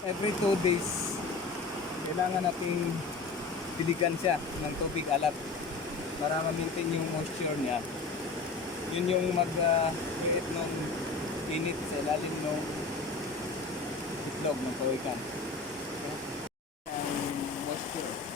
every 2 days, kailangan nating piligan siya ng tubig alat para ma-maintain yung moisture niya. Yun yung mag-create ng init sa ilalim ng itlog ng pawikan. Ang moisture.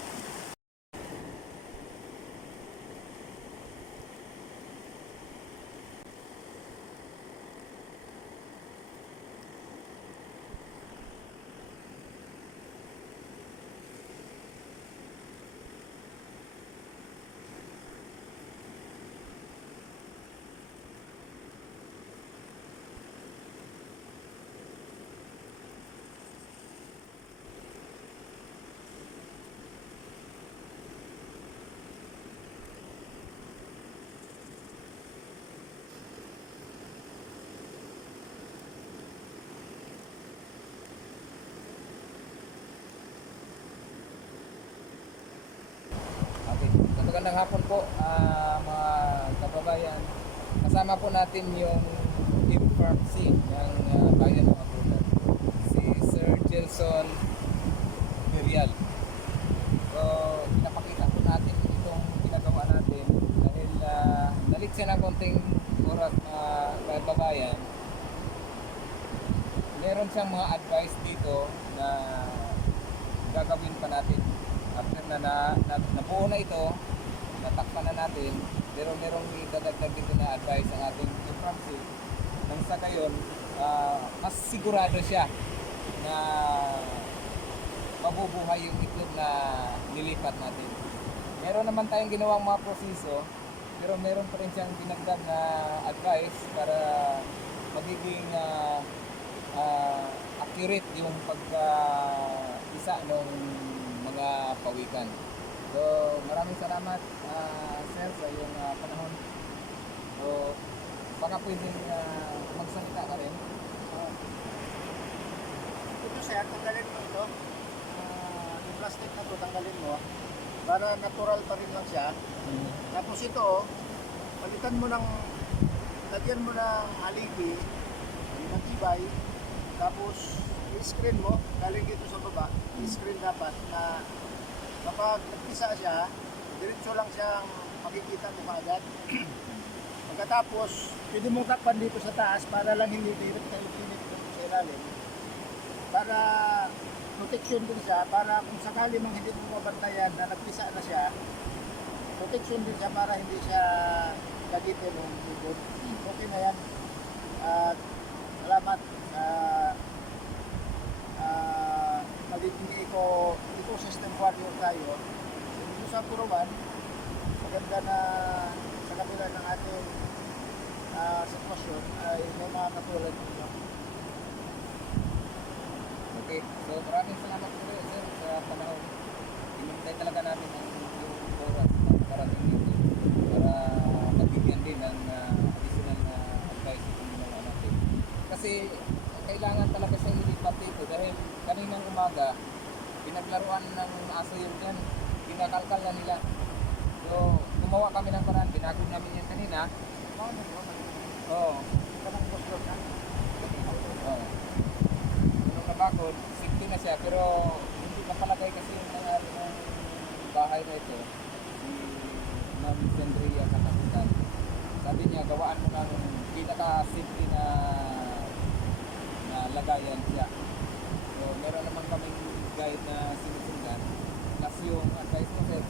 Okay. So, magandang hapon po mga kababayan. Kasama po natin yung Team Farm C ng bayan ng Abudan, si Sir Gelson Mirial. So, pinapakita po natin itong ginagawa natin dahil nalit siya ng konting oras mga kababayan. Meron siyang mga advice dito na gagawin pa natin. After na nabuo na ito, natakpan na natin, pero merong idadagdag dito na advice ang ating Francis. Nang sa gayon, mas sigurado siya na mabubuhay yung itlog na nilipat natin. Meron naman tayong ginawang mga proseso, pero meron pa rin siyang dinagdag na advice para magiging accurate yung pagka-isa ng mga pawikan. So, maraming salamat sir sa iyong panahon. So, baka pwedeng magsalita ka rin. Ito sir, tanggalin mo ito. Yung plastic na ito, tanggalin mo. Para natural pa rin lang siya. Tapos ito, palitan mo ng, lagyan mo ng haligi, ng tibay. Tapos, i-screen mo, galing dito sa baba, i-screen dapat na kapag nagpisa siya, diretso lang siyang makikita mo kaagad. Pagkatapos, pwede mong takpan dito sa taas para lang hindi direct kayo pinit dito sa ilalim. Para protection din siya, para kung sakali mang hindi mo mabantayan na nagpisa na siya, protection din siya para hindi siya gagitin ng ibon. Okay na yan. At salamat sa magiging ecosystem warrior tayo. Dito sa Purawan, maganda na sa kabila ng ating sitwasyon ay may mga katulad nito. Okay. So, maraming salamat po sir sa panahon. Hinintay talaga namin ang yung oras na parating dito para mabigyan din ng additional na advice kung ginawa natin. Kasi kailangan talaga siyang ilipat dito dahil kaninang umaga pinaglaruan ng aso yun yan, pinakalkal na nila. So gumawa kami ng paraan, binagod namin yan kanina. Oo. Nung nabakod, safety na siya pero hindi napalagay kasi yung nangyari ng bahay na ito, si Ma'am Sandria Katakutan. Sabi niya, gawaan mo ng pinaka-simple na lagayan siya. So, meron naman kaming guide na sinusundan. Plus yung advice mo sir,